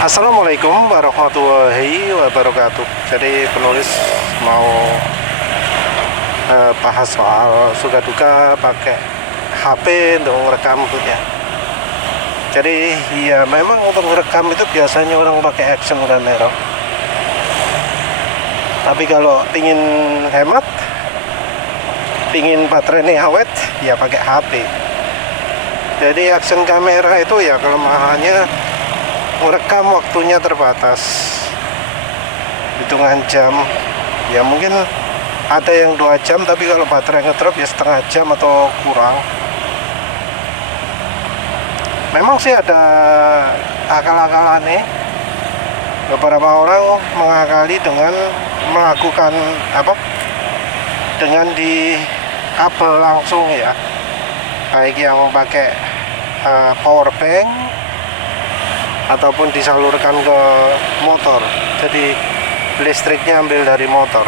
Assalamualaikum warahmatullahi wabarakatuh. Jadi penulis mau bahas soal suka duka pakai HP untuk merekam ya. Jadi ya memang untuk merekam itu biasanya orang pakai action kamera. Tapi kalau pingin hemat, pingin baterainya awet, ya pakai HP. Jadi action kamera itu ya kelemahannya merekam waktunya terbatas, hitungan jam. Ya mungkin ada yang 2 jam, tapi kalau baterai ngedrop ya setengah jam atau kurang. Memang sih ada akal-akalannya. Beberapa orang mengakali dengan melakukan dengan di kabel langsung ya, baik yang pakai power bank ataupun disalurkan ke motor. Jadi listriknya ambil dari motor.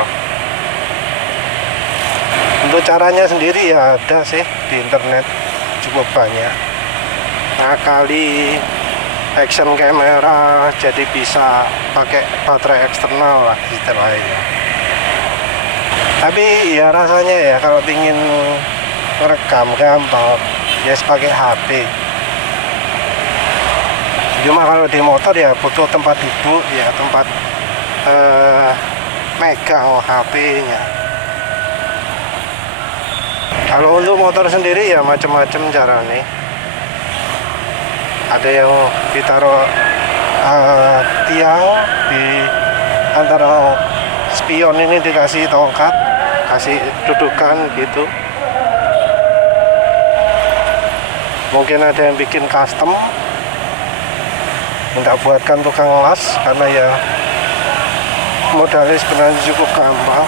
Untuk caranya sendiri ya ada sih di internet, cukup banyak. Kali action kamera jadi bisa pakai baterai eksternal lah istilahnya. Tapi ya rasanya ya kalau ingin merekam gampang ya pakai HP. Cuma kalau di motor ya butuh tempat duduk ya, tempat megang HP-nya. Kalau untuk motor sendiri ya macam-macam caranya. Ada yang ditaruh tiang di antara spion ini, dikasih tongkat, kasih dudukan gitu. Mungkin ada yang bikin custom, minta buatkan tukang las, karena ya modalnya sebenarnya cukup gampang.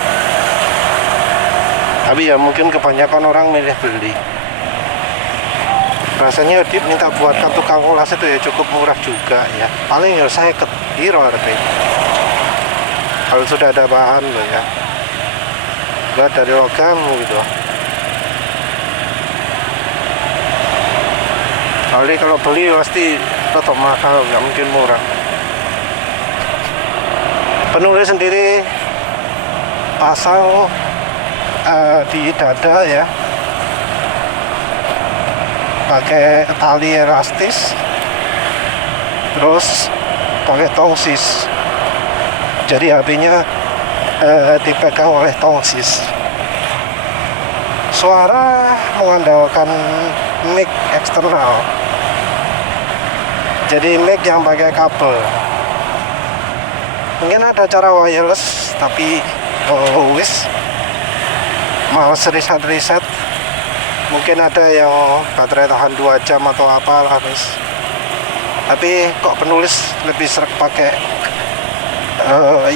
Tapi ya mungkin kebanyakan orang milih beli. Rasanya minta buatkan tukang las itu ya cukup murah juga ya, paling ya saya kira kalau sudah ada bahan loh ya, buat dari logam gitu. Kali kalau beli pasti tetap mahal, nggak mungkin murah. Penulis sendiri pasang di dada ya, pakai tali elastis, terus pakai tongsis. Jadi HP-nya dipegang oleh tongsis. Suara mengandalkan mic eksternal. Jadi mic yang pakai kabel. Mungkin ada cara wireless, tapi males riset. Mungkin ada yang baterai tahan 2 jam atau apa habis. Tapi kok penulis lebih sering pakai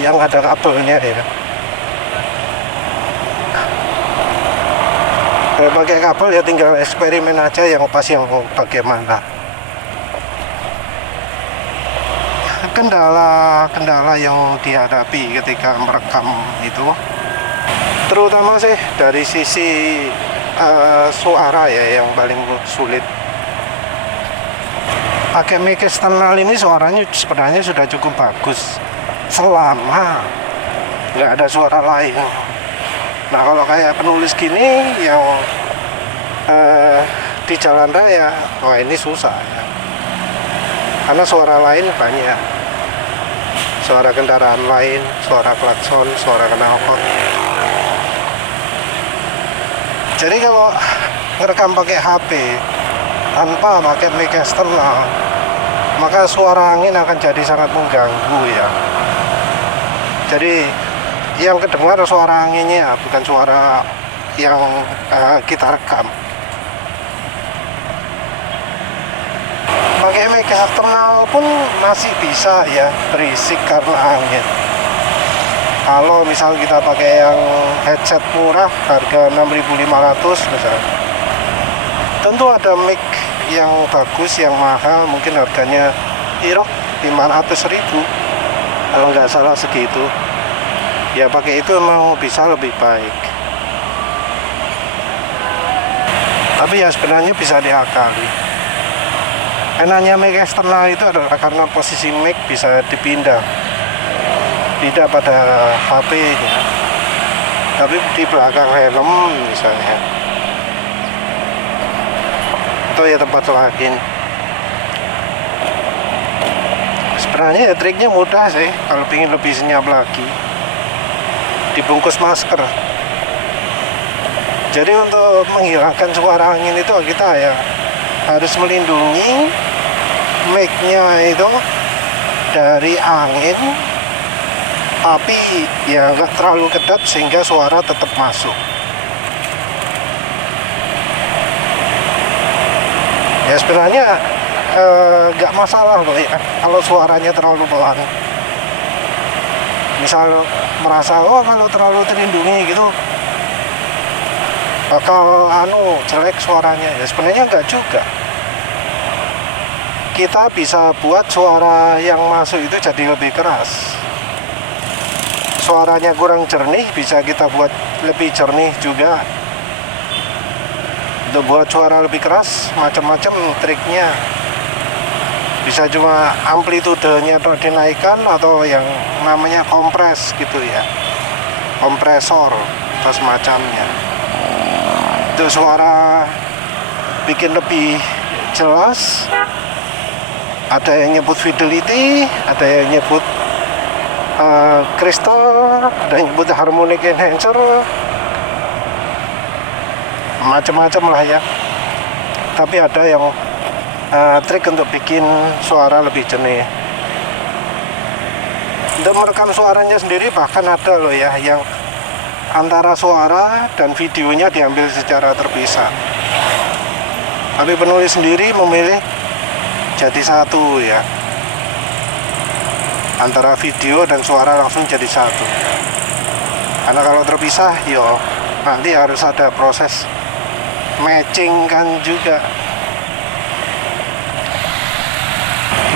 yang ada kabelnya ya. Kalau pakai kabel ya tinggal eksperimen aja yang pas yang bagaimana. Kendala yang dihadapi ketika merekam itu terutama sih dari sisi suara ya, yang paling sulit. Pakai mic eksternal ini suaranya sebenarnya sudah cukup bagus selama nggak ada suara lain. Nah kalau kayak penulis gini yang di jalan raya, wah ini susah ya, karena suara lain banyak, suara kendaraan lain, suara klakson, suara knalpot. Jadi kalau ngerekam pakai HP tanpa pakai mic eksternal, maka suara angin akan jadi sangat mengganggu ya. Jadi yang kedengar suara anginnya, bukan suara yang kita rekam. Pakai mic eksternal pun masih bisa ya berisik karena angin. Kalau misal kita pakai yang headset murah harga 6.500 misalnya, tentu ada mic yang bagus, yang mahal, mungkin harganya 500.000 kalau nggak salah segitu. Ya pakai itu memang bisa lebih baik. Tapi ya sebenarnya bisa diakali. Enaknya mic eksternal itu adalah karena posisi mic bisa dipindah, tidak pada HP ya, tapi di belakang helm misalnya, atau ya tempat lain. Sebenarnya ya triknya mudah sih, kalau ingin lebih senyap lagi, dibungkus masker. Jadi untuk menghilangkan suara angin itu kita ya harus melindungi mic-nya itu dari angin, tapi ya nggak terlalu kedap sehingga suara tetap masuk. Ya sebenarnya nggak masalah loh ya kalau suaranya terlalu pelan. Misal merasa kalau terlalu terlindungi gitu bakal jelek suaranya, ya sebenarnya enggak juga. Kita bisa buat suara yang masuk itu jadi lebih keras. Suaranya kurang jernih bisa kita buat lebih jernih juga. Untuk buat suara lebih keras macam-macam triknya. Bisa cuma amplitudenya dinaikkan atau yang namanya kompres gitu ya, kompresor atau semacamnya. Itu suara bikin lebih jelas. Ada yang nyebut fidelity, ada yang nyebut crystal, ada yang nyebut harmonic enhancer, macam-macam lah ya. Tapi ada yang trik untuk bikin suara lebih jernih. Untuk merekam suaranya sendiri bahkan ada loh ya yang antara suara dan videonya diambil secara terpisah. Tapi penulis sendiri memilih jadi satu ya, antara video dan suara langsung jadi satu. Karena kalau terpisah yo nanti harus ada proses matching kan juga.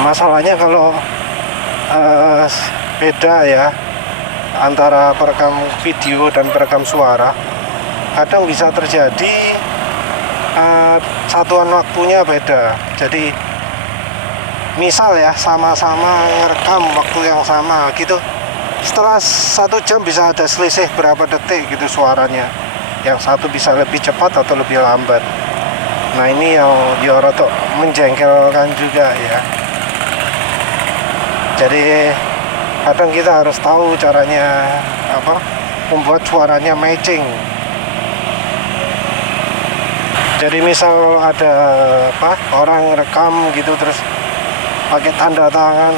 Masalahnya kalau beda ya antara perekam video dan perekam suara, kadang bisa terjadi satuan waktunya beda. Jadi misal ya sama-sama ngerekam waktu yang sama gitu, setelah 1 jam bisa ada selisih berapa detik gitu suaranya, yang satu bisa lebih cepat atau lebih lambat. Nah ini yang rada menjengkelkan juga ya. Jadi kadang kita harus tahu caranya membuat suaranya matching. Jadi misal ada orang rekam gitu terus pakai tanda tangan,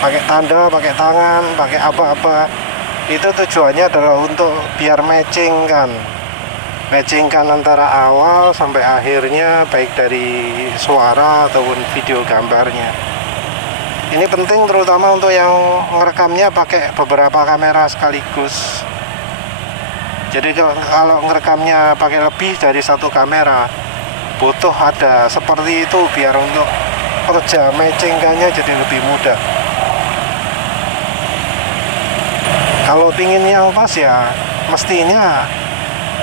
pakai tanda, pakai tangan, pakai apa-apa, itu tujuannya adalah untuk biar matching kan antara awal sampai akhirnya, baik dari suara ataupun video gambarnya. Ini penting terutama untuk yang ngerekamnya pakai beberapa kamera sekaligus. Jadi kalau ngerekamnya pakai lebih dari 1 kamera, butuh ada seperti itu biar untuk kerja matchingkannya jadi lebih mudah. Kalau pingin yang pas ya mestinya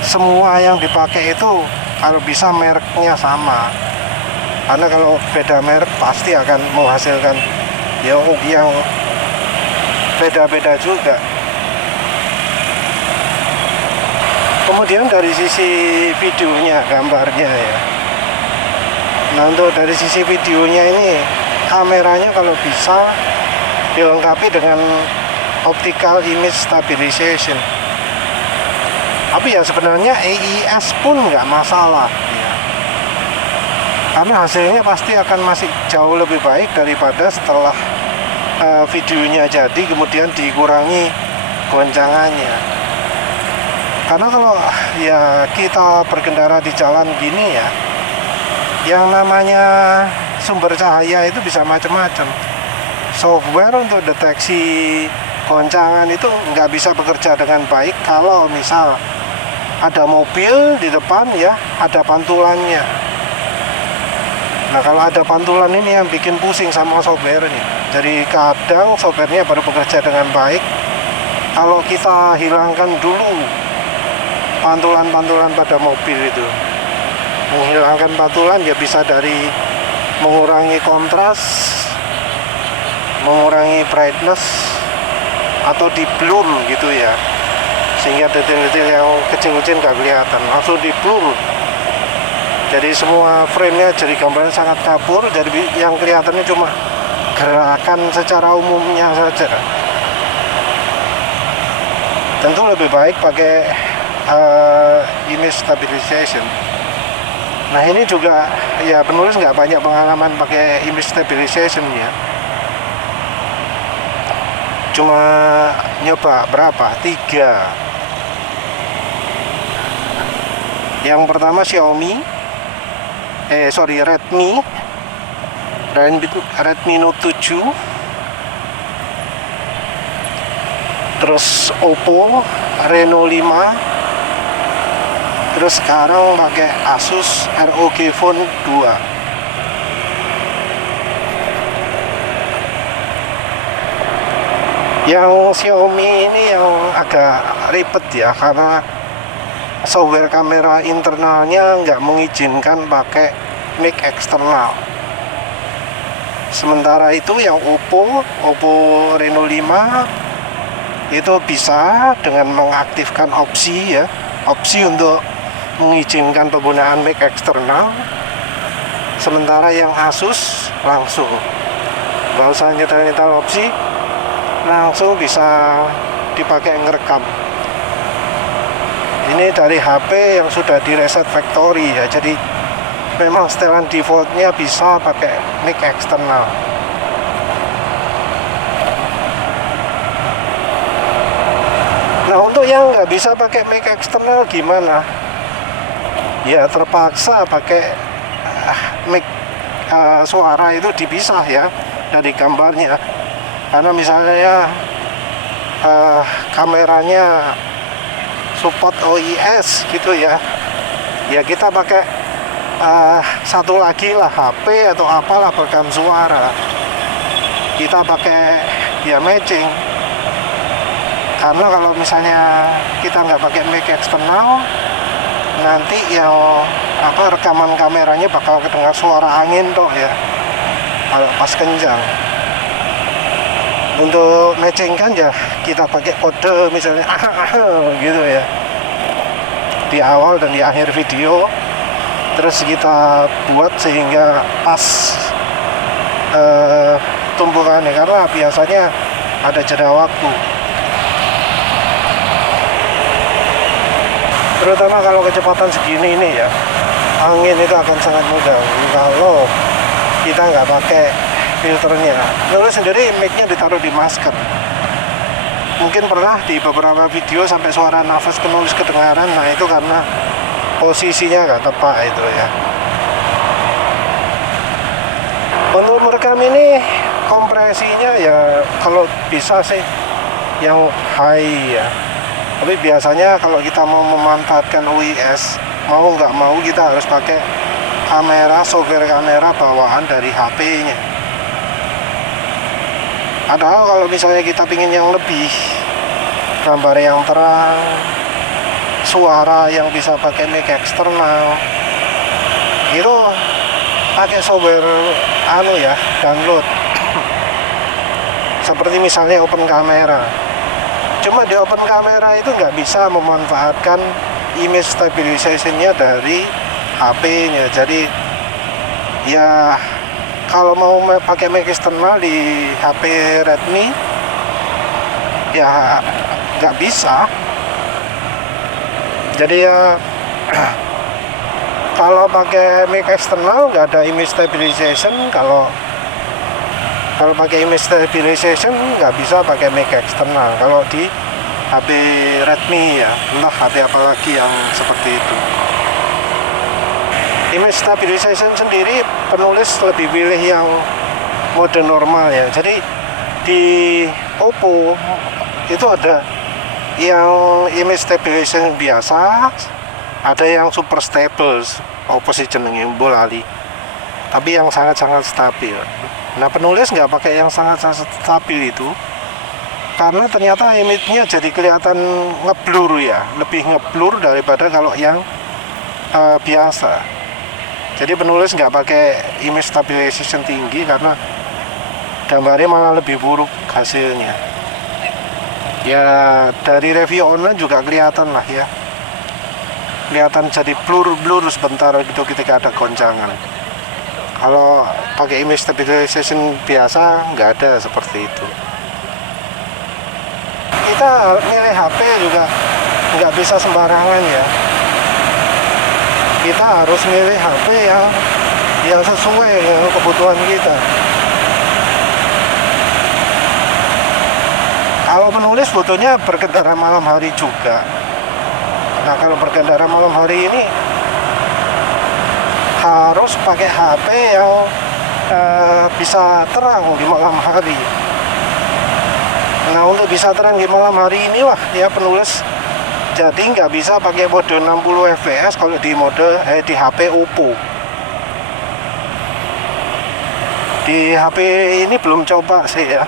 semua yang dipakai itu kalau bisa mereknya sama. Karena kalau beda merek pasti akan menghasilkan yang beda-beda juga. Kemudian dari sisi videonya, gambarnya ya. Nah untuk dari sisi videonya ini, kameranya kalau bisa dilengkapi dengan optical image stabilization. Tapi ya sebenarnya AIS pun nggak masalah ya. Karena hasilnya pasti akan masih jauh lebih baik daripada setelah videonya jadi kemudian dikurangi goncangannya. Karena kalau ya kita berkendara di jalan gini ya, yang namanya sumber cahaya itu bisa macam-macam. Software untuk deteksi goncangan itu nggak bisa bekerja dengan baik kalau misal ada mobil di depan ya, ada pantulannya. Nah kalau ada pantulan ini yang bikin pusing sama software ini. Jadi kadang softwarenya baru bekerja dengan baik kalau kita hilangkan dulu pantulan-pantulan pada mobil itu. Menghilangkan pantulan ya bisa dari mengurangi kontras, mengurangi brightness, atau di blur gitu ya, sehingga detail-detail yang kecil-kecil nggak kelihatan, langsung di blur. Jadi semua frame-nya jadi gambarnya sangat kabur, jadi yang kelihatannya cuma gerakan secara umumnya saja. Tentu lebih baik pakai image stabilization. Nah ini juga ya, penulis nggak banyak pengalaman pakai image stabilization ya, cuma nyoba berapa? 3. Yang pertama Redmi Note 7, terus Oppo Reno 5, terus sekarang pakai Asus ROG Phone 2. Yang Xiaomi ini yang agak ribet ya, karena software kamera internalnya nggak mengizinkan pakai mic eksternal. Sementara itu yang Oppo Reno 5 itu bisa dengan mengaktifkan opsi untuk mengizinkan penggunaan mic eksternal. Sementara yang Asus langsung, nggak usah nyetel opsi, langsung bisa dipakai ngerekam. Ini dari HP yang sudah di reset factory ya, jadi memang setelan defaultnya bisa pakai mic eksternal. Nah untuk yang nggak bisa pakai mic eksternal gimana? Ya terpaksa pakai mic suara itu dipisah ya dari gambarnya. Karena misalnya kameranya support OIS gitu ya, ya kita pakai satu lagi lah, HP atau apalah perekam suara, kita pakai ya matching. Karena kalau misalnya kita nggak pakai mic eksternal, nanti yang rekaman kameranya bakal kedengar suara angin toh ya, kalau pas kencang. Untuk matching kan ya kita pakai kode misalnya gitu ya, di awal dan di akhir video, terus kita buat sehingga pas tumpukannya, karena biasanya ada jeda waktu. Terutama kalau kecepatan segini ini ya, angin itu akan sangat mudah kalau kita nggak pakai filternya. Lalu sendiri mic-nya ditaruh di masker. Mungkin pernah di beberapa video sampai suara nafas penulis kedengaran. Nah itu karena posisinya nggak tepat itu ya. Untuk merekam ini kompresinya ya kalau bisa sih yang high ya. Tapi biasanya kalau kita mau memanfaatkan OIS, mau nggak mau kita harus pakai software kamera bawaan dari HP-nya. Padahal kalau misalnya kita pingin yang lebih, gambar yang terang, suara yang bisa pakai mic eksternal, itu pakai software download. Seperti misalnya Open Camera. Cuma di Open Camera itu nggak bisa memanfaatkan image stabilization-nya dari HP-nya. Jadi ya kalau mau pakai mic eksternal di HP Redmi ya nggak bisa. Jadi ya kalau pakai mic eksternal nggak ada image stabilization. Kalau pakai image stabilization nggak bisa pakai mic eksternal kalau di HP Redmi ya, entah HP apalagi yang seperti itu. Image stabilization sendiri penulis lebih pilih yang mode normal ya. Jadi di Oppo itu ada yang image stabilization biasa, ada yang super stable, Oppo sih jenenge bolali, tapi yang sangat-sangat stabil. Nah penulis nggak pakai yang sangat-sangat stabil itu karena ternyata image-nya jadi kelihatan ngeblur ya, lebih ngeblur daripada kalau yang biasa. Jadi penulis nggak pakai image stabilization tinggi karena gambarnya malah lebih buruk hasilnya. Ya dari review online juga kelihatan lah ya, kelihatan jadi blur sebentar gitu ketika ada goncangan. Kalau pakai image stabilization biasa nggak ada seperti itu. Kita milih HP juga nggak bisa sembarangan ya. Kita harus milih HP yang sesuai dengan kebutuhan kita. Kalau penulis butuhnya berkendara malam hari juga. Nah, kalau berkendara malam hari ini harus pakai HP yang bisa terang di malam hari. Nah, untuk bisa terang di malam hari ini wah ya penulis jadi nggak bisa pakai mode 60 fps kalau di di HP Oppo. Di HP ini belum coba sih ya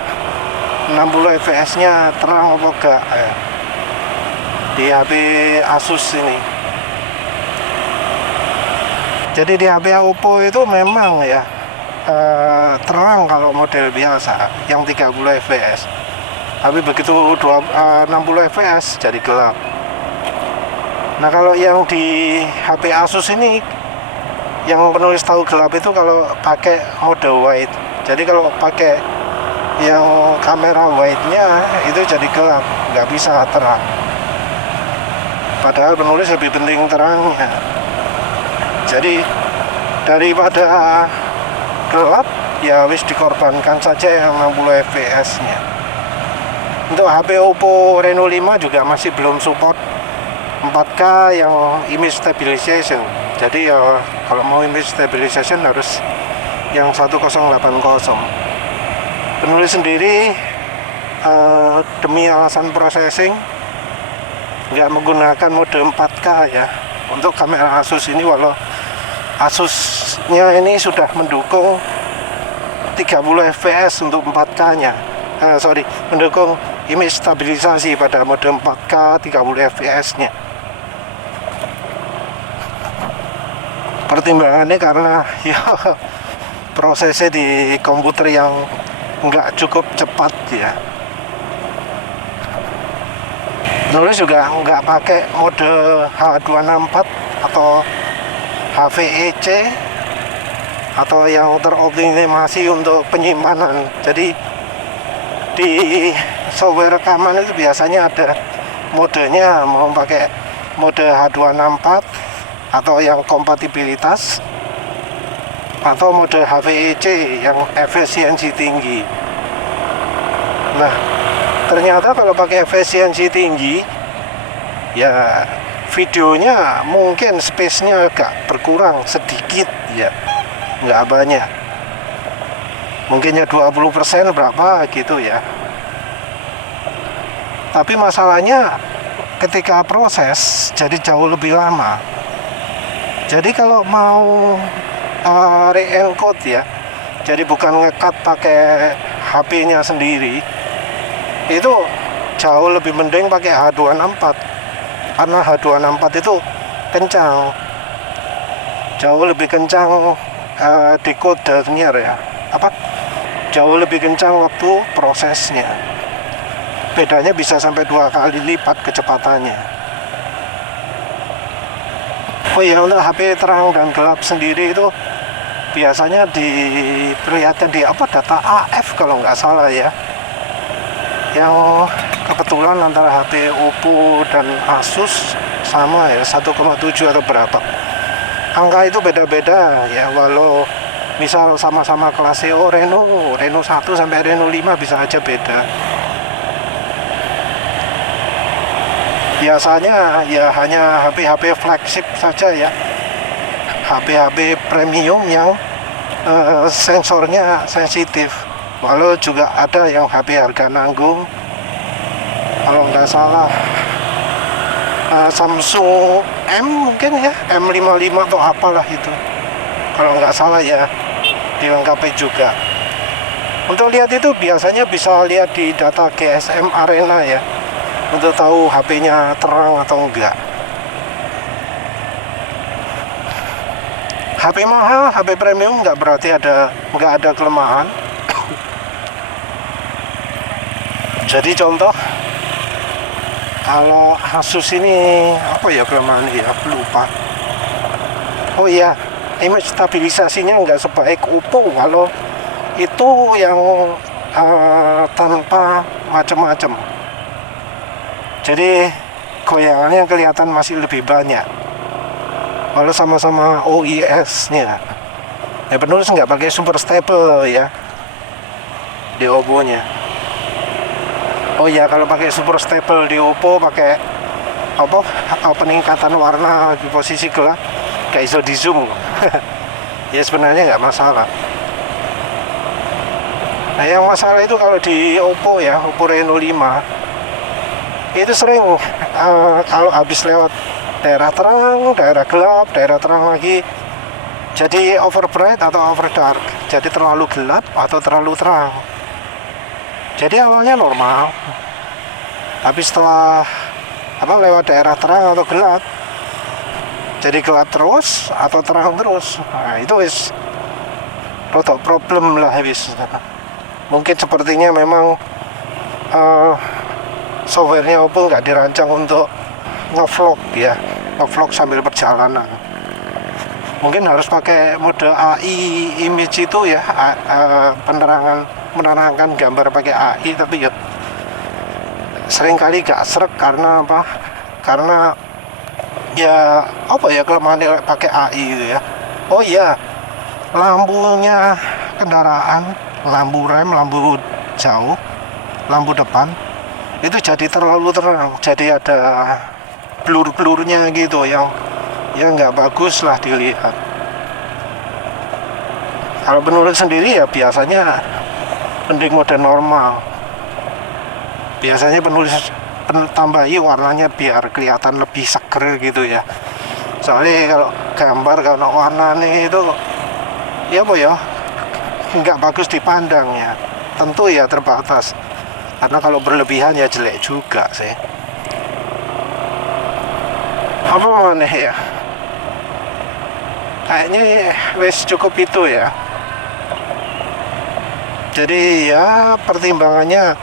60 fps nya terang apa enggak ya. Di HP Asus ini. Jadi di HP Oppo itu memang ya terang kalau model biasa yang 30 fps. Tapi begitu 60 fps jadi gelap. Nah, kalau yang di HP Asus ini yang penulis tahu gelap itu kalau pakai mode wide. Jadi kalau pakai yang kamera wide-nya itu jadi gelap, nggak bisa terang. Padahal penulis lebih penting terangnya. Jadi daripada gelap ya wis dikorbankan saja yang 60 fps nya. Untuk HP Oppo Reno 5 juga masih belum support 4K yang image stabilization. Jadi ya kalau mau image stabilization harus yang 1080. Penulis sendiri demi alasan processing nggak menggunakan mode 4K ya untuk kamera Asus ini, walau Asusnya ini sudah mendukung 30 fps untuk 4K nya mendukung image stabilisasi pada mode 4K 30 fps nya. Pertimbangannya karena ya prosesnya di komputer yang nggak cukup cepat ya. Penulis juga nggak pakai mode H264 atau HVEC atau yang teroptimasi untuk penyimpanan. Jadi di software rekaman itu biasanya ada modenya, mau pakai mode H264 atau yang kompatibilitas atau mode HVEC yang efisiensi tinggi. Nah, ternyata kalau pakai efisiensi tinggi ya videonya mungkin space-nya agak berkurang sedikit ya, nggak banyak, mungkinnya 20% berapa gitu ya. Tapi masalahnya ketika proses jadi jauh lebih lama. Jadi kalau mau re-encode ya, jadi bukan nge-cut pakai HP-nya sendiri, itu jauh lebih mending pakai H264 karena H264 itu kencang, jauh lebih kencang decodernya ya, jauh lebih kencang waktu prosesnya. Bedanya bisa sampai 2 kali lipat kecepatannya. Oh ya, untuk HP terang dan gelap sendiri itu biasanya diperlihatkan di data AF kalau nggak salah ya, yang kebetulan antara HP Oppo dan Asus sama ya, 1,7 atau berapa. Angka itu beda-beda ya, walau misal sama-sama kelas EO Reno 1 sampai Reno 5 bisa aja beda. Biasanya ya hanya HP-HP flagship saja ya, HP-HP premium yang sensornya sensitif. Walau juga ada yang HP harga nanggung, kalau nggak salah Samsung M mungkin ya, M55 atau apalah itu, kalau nggak salah ya, dilengkapi juga. Untuk lihat itu biasanya bisa lihat di data GSM Arena ya, untuk tahu HP-nya terang atau enggak. HP mahal, HP premium nggak berarti nggak ada kelemahan. Jadi contoh, kalau Asus ini apa ya kelemahannya ya, lupa. Oh iya, image stabilisasinya nggak sebaik Oppo. Kalau itu yang tanpa macam-macam, jadi goyangannya kelihatan masih lebih banyak. Kalau sama-sama OIS nya ya, penulis nggak pakai super stable ya di Oppo nya. Oh ya, kalau pakai super stable di Oppo pakai apa, peningkatan warna di posisi gelap kayak iso di zoom. Ya sebenarnya nggak masalah. Nah yang masalah itu kalau di Oppo ya, Oppo Reno 5 itu sering kalau habis lewat daerah terang, daerah gelap, daerah terang lagi, jadi over bright atau over dark, jadi terlalu gelap atau terlalu terang. Jadi awalnya normal, tapi setelah lewat daerah terang atau gelap, jadi gelap terus atau terang terus. Nah itu wis rotok problem lah wis. Mungkin sepertinya memang softwarenya Oppo nggak dirancang untuk ngevlog ya, ngevlog sambil perjalanan. Mungkin harus pakai mode AI image itu ya, menerangkan gambar pakai AI, tapi ya seringkali gak srek. Karena apa? Karena ya apa ya kelemahannya pakai AI itu ya. Oh iya, lampunya kendaraan, lampu rem, lampu jauh, lampu depan itu jadi terlalu terang, jadi ada blur-blurnya gitu yang nggak bagus lah dilihat. Kalau penulis sendiri ya biasanya mending mode normal. Biasanya penulis tambahi warnanya biar kelihatan lebih seger gitu ya. Soalnya kalau gambar, kalau warnanya itu ya apa ya, nggak bagus dipandang ya. Tentu ya terbatas, karena kalau berlebihan ya jelek juga sih. Apa mana ya, kayaknya wes cukup itu ya. Jadi ya pertimbangannya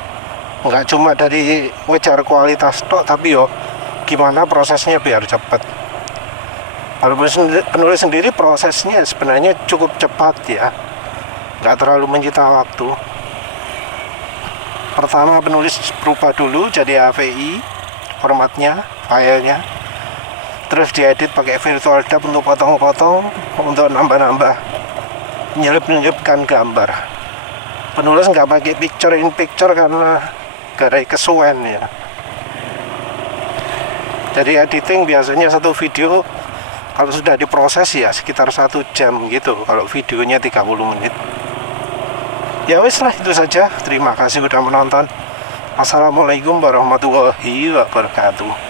nggak cuma dari ngejar kualitas tok, tapi yo gimana prosesnya biar cepat. Kalau penulis sendiri prosesnya sebenarnya cukup cepat ya, nggak terlalu menyita waktu. Pertama penulis berubah dulu jadi AVI formatnya, filenya, terus diedit pakai virtual dub untuk potong-potong, untuk nambah-nambah, nyelip-nyelipkan gambar. Penulis nggak pakai picture in picture karena gara kesuwen ya. Jadi editing biasanya satu video kalau sudah diproses ya sekitar 1 jam gitu, kalau videonya 30 menit. Ya wis lah, itu saja. Terima kasih sudah menonton. Assalamualaikum warahmatullahi wabarakatuh.